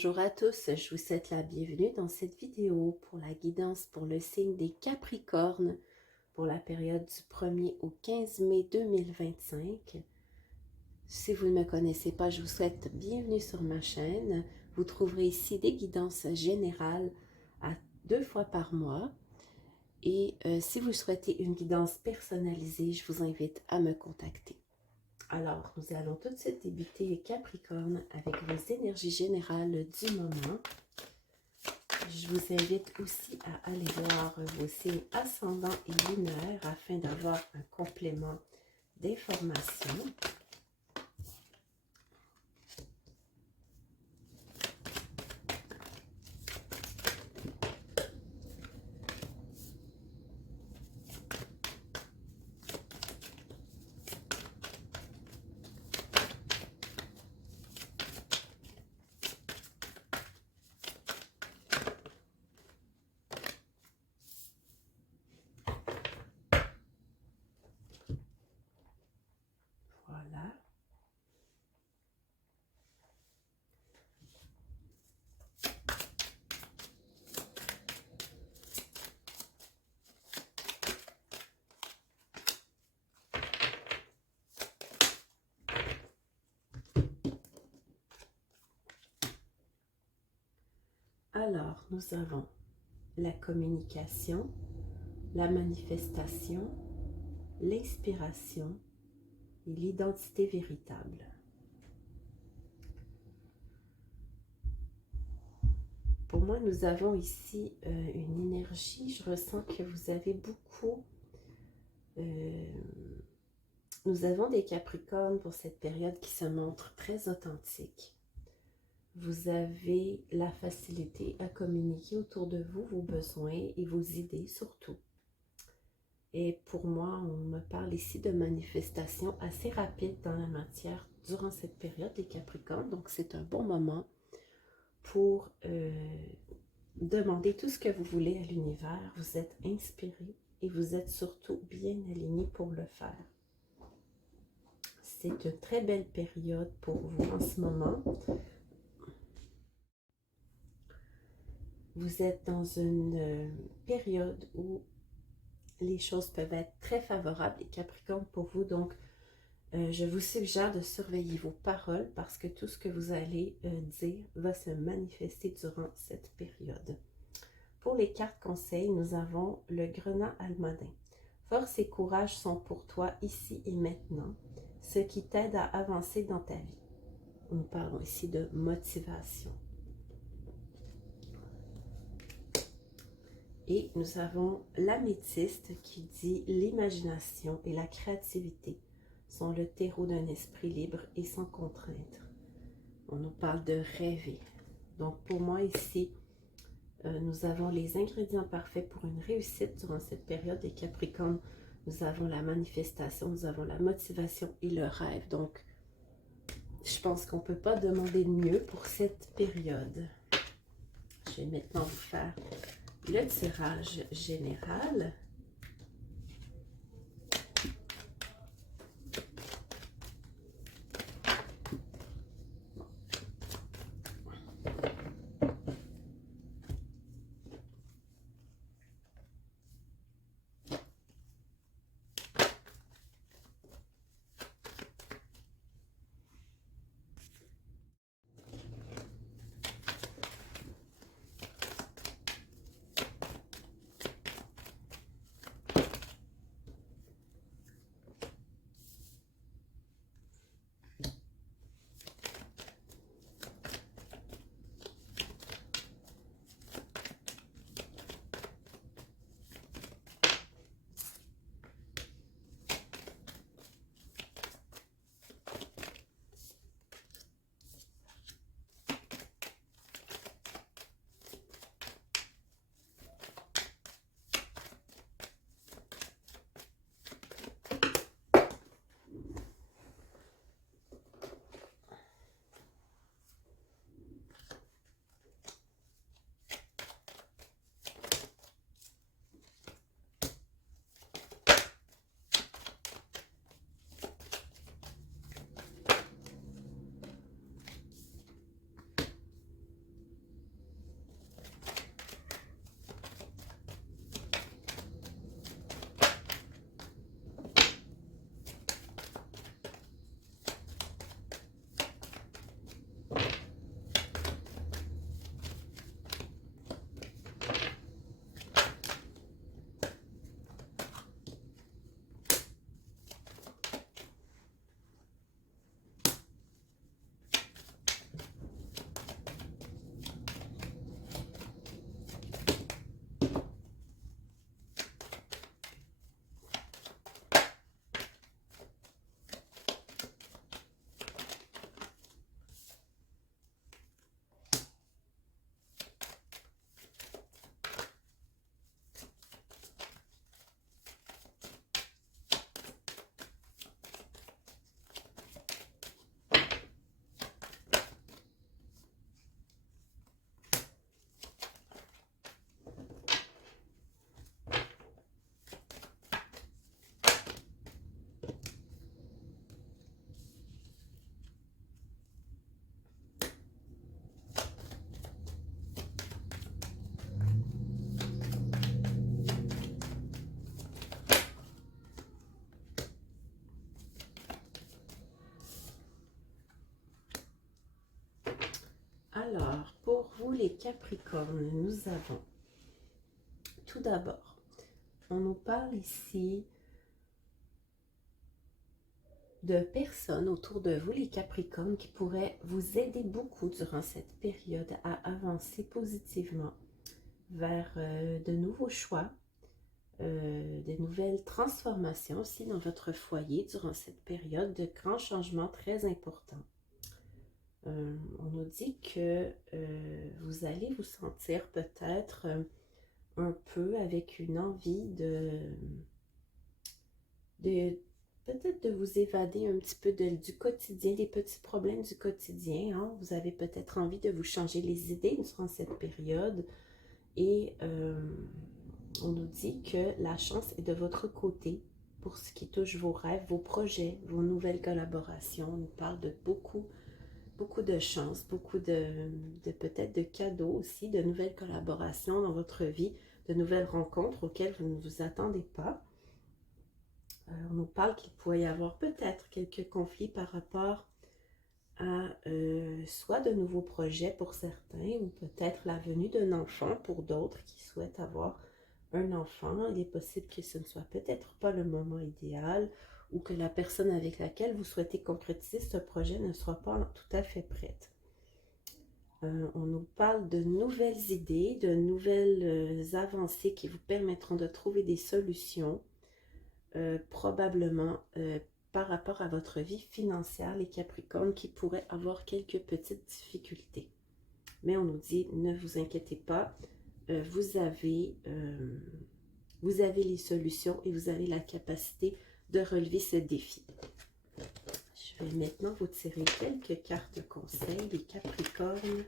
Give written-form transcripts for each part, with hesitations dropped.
Bonjour à tous, je vous souhaite la bienvenue dans cette vidéo pour la guidance pour le signe des Capricornes pour la période du 1er au 15 mai 2025. Si vous ne me connaissez pas, je vous souhaite bienvenue sur ma chaîne. Vous trouverez ici des guidances générales à 2 fois par mois. Et si vous souhaitez une guidance personnalisée, je vous invite à me contacter. Alors, nous allons tout de suite débuter Capricorne avec vos énergies générales du moment. Je vous invite aussi à aller voir vos signes ascendants et lunaires afin d'avoir un complément d'informations. Voilà. Alors, nous avons la communication, la manifestation, l'inspiration et l'identité véritable. Pour moi, nous avons ici une énergie. Je ressens que vous avez beaucoup... nous avons des Capricornes pour cette période qui se montrent très authentiques. Vous avez la facilité à communiquer autour de vous vos besoins et vos idées surtout. Et pour moi, on me parle ici de manifestations assez rapides dans la matière durant cette période des Capricornes. Donc, c'est un bon moment pour demander tout ce que vous voulez à l'univers. Vous êtes inspiré et vous êtes surtout bien aligné pour le faire. C'est une très belle période pour vous en ce moment. Vous êtes dans une période où les choses peuvent être très favorables, les Capricornes, pour vous. Donc, je vous suggère de surveiller vos paroles parce que tout ce que vous allez dire va se manifester durant cette période. Pour les cartes conseils, nous avons le Grenat Almadin. Force et courage sont pour toi ici et maintenant, ce qui t'aide à avancer dans ta vie. Nous parlons ici de motivation. Et nous avons l'améthyste qui dit l'imagination et la créativité sont le terreau d'un esprit libre et sans contrainte. On nous parle de rêver. Donc pour moi ici, nous avons les ingrédients parfaits pour une réussite durant cette période des Capricornes. Nous avons la manifestation, nous avons la motivation et le rêve. Donc je pense qu'on ne peut pas demander de mieux pour cette période. Je vais maintenant vous faire le tirage général. Alors, pour vous les Capricornes, nous avons tout d'abord, on nous parle ici de personnes autour de vous, les Capricornes, qui pourraient vous aider beaucoup durant cette période à avancer positivement vers de nouveaux choix, de nouvelles transformations aussi dans votre foyer durant cette période de grands changements très importants. On nous dit que vous allez vous sentir peut-être un peu avec une envie peut-être de vous évader un petit peu du quotidien, des petits problèmes du quotidien. Hein? Vous avez peut-être envie de vous changer les idées durant cette période. Et on nous dit que la chance est de votre côté pour ce qui touche vos rêves, vos projets, vos nouvelles collaborations. On nous parle de beaucoup de chance, beaucoup de peut-être de cadeaux aussi, de nouvelles collaborations dans votre vie, de nouvelles rencontres auxquelles vous ne vous attendez pas. On nous parle qu'il pourrait y avoir peut-être quelques conflits par rapport à soit de nouveaux projets pour certains ou peut-être la venue d'un enfant pour d'autres qui souhaitent avoir un enfant. Il est possible que ce ne soit peut-être pas le moment idéal ou que la personne avec laquelle vous souhaitez concrétiser ce projet ne soit pas tout à fait prête. On nous parle de nouvelles idées, de nouvelles avancées qui vous permettront de trouver des solutions, probablement par rapport à votre vie financière, les Capricornes, qui pourraient avoir quelques petites difficultés. Mais on nous dit, ne vous inquiétez pas, vous avez les solutions et vous avez la capacité de relever ce défi. Je vais maintenant vous tirer quelques cartes conseils, les Capricornes.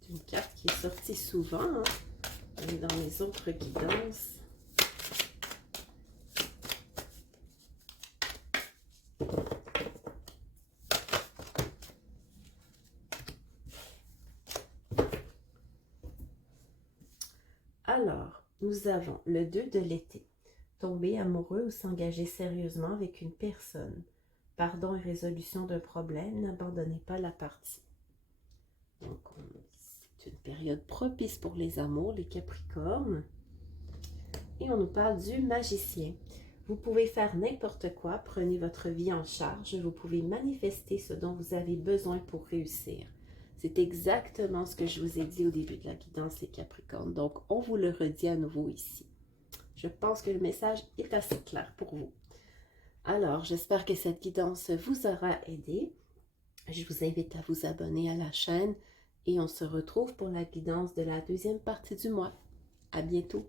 C'est une carte qui est sortie souvent hein, dans les autres guidances. Alors, nous avons le 2 de l'été. Tomber amoureux ou s'engager sérieusement avec une personne. Pardon et résolution d'un problème, n'abandonnez pas la partie. Donc, c'est une période propice pour les amours, les Capricornes. Et on nous parle du magicien. Vous pouvez faire n'importe quoi, prenez votre vie en charge, vous pouvez manifester ce dont vous avez besoin pour réussir. C'est exactement ce que je vous ai dit au début de la guidance, les Capricornes. Donc, on vous le redit à nouveau ici. Je pense que le message est assez clair pour vous. Alors, j'espère que cette guidance vous aura aidé. Je vous invite à vous abonner à la chaîne et on se retrouve pour la guidance de la deuxième partie du mois. À bientôt!